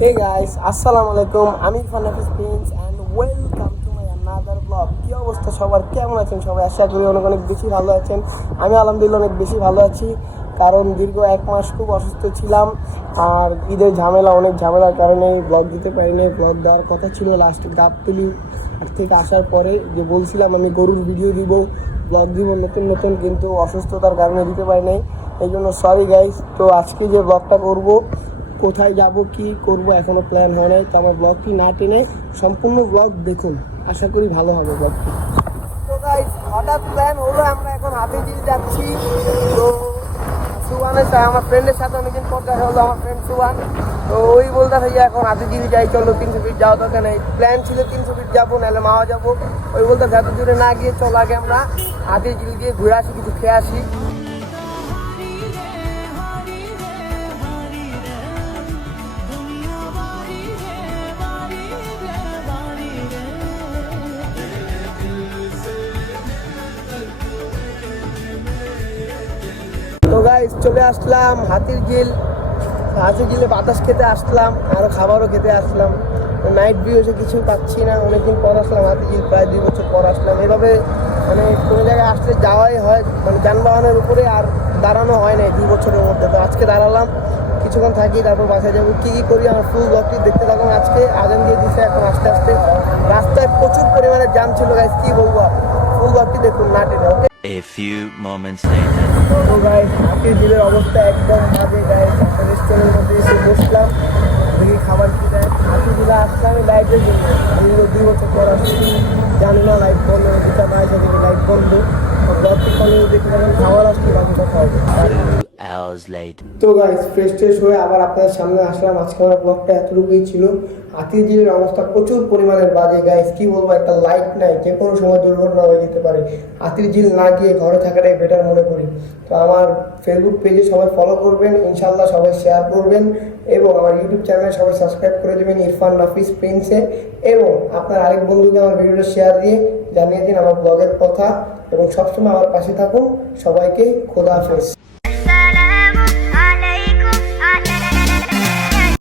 Hey guys আসসালামু আলাইকুম আমি Hafiz Prince and welcome to my another blog কী অবস্থা সবার? কেমন আছেন সবাই? আশা করি অনেক অনেক বেশি ভালো আছেন। আমি আলহামদুলিল্লাহ অনেক বেশি ভালো আছি, কারণ দীর্ঘ এক মাস খুব অসুস্থ ছিলাম আর ঈদের ঝামেলা, অনেক ঝামেলার কারণে ব্লগ দিতে পারিনি। ব্লগ দেওয়ার কথা ছিল লাস্টে গাবতলি থেকে আসার পরে যে বলছিলাম আমি গরুর ভিডিও দিব ব্লগ দিব নতুন নতুন, কিন্তু অসুস্থতার কারণে দিতে পারি নাই এই জন্য সরি গাইস তো আজকে যে ব্লগটা করব কোথায় যাব, কি করব, এখনও প্ল্যান হয় নাই, তো আমার ব্লগটি না টেনে সম্পূর্ণ ব্লগ দেখুন। আশা করি ভালো হবে ব্লগটি হঠাৎ প্ল্যান হলো, আমরা এখন হাতিঝিল যাচ্ছি। তো সুবানের সাথে, আমার ফ্রেন্ডের সাথে অনেকদিন পর দেখা হলো, আমার ফ্রেন্ড সুবান তো ওই বলতে থাকি, এখন হাতিঝিল যাই, চলো তিনশো ফিট যাওয়া দরকার নেই। প্ল্যান ছিল তিনশো ফিট যাব, নাহলে মাওয়া যাব। ওই বলতে এত দূরে না গিয়ে চলো আগে আমরা হাতিঝিল গিয়ে ঘুরে আসি, কিছু খেয়ে আসি। তো গাইস চলে আসলাম, হাতির ঝিল হাতির ঝিলে বাতাস খেতে আসলাম আরও খাবারও খেতে আসলাম। নাইট ভিউ এসে কিছু পাচ্ছি না, অনেকদিন পর আসলাম, হাতির ঝিল প্রায় দুই বছর পর আসলাম। এভাবে মানে কোনো জায়গায় আসলে যাওয়াই হয় মানে যানবাহনের উপরে আর দাঁড়ানো হয় না দুই বছরের মধ্যে। তো আজকে দাঁড়ালাম, কিছুক্ষণ থাকি, তারপর বাসায় যাব। কী কী করি, আমার ফুল ব্লগটি দেখতে থাকুন আজকে। আজান দিয়ে দিচ্ছে এখন আস্তে আস্তে। রাস্তায় প্রচুর পরিমাণে জ্যাম ছিল গাইস কী বলব? ফুল দেখুন না টেনে okay? A few moments later. তো গাইস ঝিলের অবস্থা একদম বাজে গাইস একটা রেস্টুরেন্টের মধ্যে এসে বসলাম। দেখি খাবার কি দেয়। হাতির ঝিলে আসলে আমি লাইটের জন্য। দীর্ঘ দুই বছর পর আসছি। জানি না লাইট বন্ধ দুটা মাস থেকে লাইট বন্ধ। দশটি কলেজ দেখে খাবার আসছে বাকি কথা হবে? Two hours later. তো গাইস ফ্রেশ ট্রেশ হয়ে আবার আপনাদের সামনে আসলাম। আজকে আমার ব্লগটা এতটুকুই ছিল। হাতির ঝিলের অবস্থা প্রচুর পরিমাণের বাজে। গাইস কি বলব, একটা লাইট নাই। যে কোনো সময় দুর্ঘটনা হয়ে যেতে পারে। হাতির ঝিল না গিয়ে ঘরে থাকাটাই বেটার মনে করি। তো আমার ফেসবুক পেজে সবাই ফলো করবেন। ইনশাল্লাহ সবাই শেয়ার করবেন। এবং আমার ইউটিউব চ্যানেলে সবাই সাবস্ক্রাইব করে দেবেন ইরফান নাফিস প্রিন্সে এবং আপনার আরেক বন্ধুকে আমার ভিডিওটা শেয়ার দিয়ে জানিয়ে দিন আমার ব্লগের কথা। এবং সবসময় আমার পাশে থাকুন। সবাইকে খোদা হাফেজ।